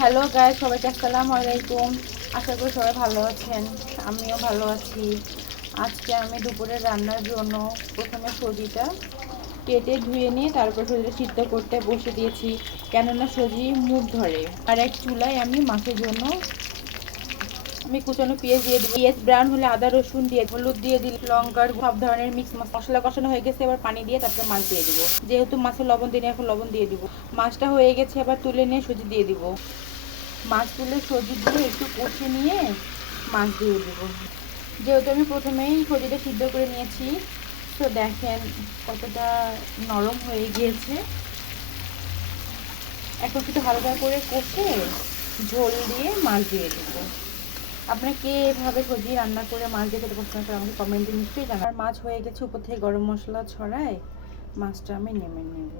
Hello guys, সবাইকে আসসালামু আলাইকুম। আশা করি সবাই ভালো আছেন, আমিও ভালো আছি। আজকে আমি দুপুরে রান্নার জন্য প্রথমে সবজিটা কেটে ধুয়ে নিয়ে তারপর সবজিটা সিদ্ধ করতে বসে দিয়েছি, কেননা সবজি মুখ ধরে। আর এক চুলায় আমি মাছের জন্য আমি কুচানো পেঁয়াজ দিয়ে দিব। পেঁয়াজ ব্রাউন হলে আদা রসুন দিয়ে হলুদ দিয়ে দিল, লঙ্কার সব ধরনের মিক্স মশলা কষানো হয়ে গেছে। এবার পানি দিয়ে তারপরে মাছ দিয়ে দিব। যেহেতু মাছে লবণ দিই, এখন লবণ দিয়ে দিব। মাছটা হয়ে গেছে, এবার তুলে নিয়ে সুজি দিয়ে দিব। মাছ তুলে সবজি দিয়ে একটু কষে নিয়ে মাছ দিয়ে দেবো। যেহেতু আমি প্রথমেই সবজিটা সিদ্ধ করে নিয়েছি, তো দেখেন কতটা নরম হয়ে গিয়েছে। এখন একটু হালকা করে কষে ঝোল দিয়ে মাছ দিয়ে দেবো। আপনারা কে এভাবে সবজি রান্না করে মাছ দিয়ে খেতে পছন্দ করে আমাকে কমেন্টে নিশ্চয়ই জানান। আর মাছ হয়ে গেছে, উপর থেকে গরম মশলা ছড়ায় মাছটা আমি নেমে নেব।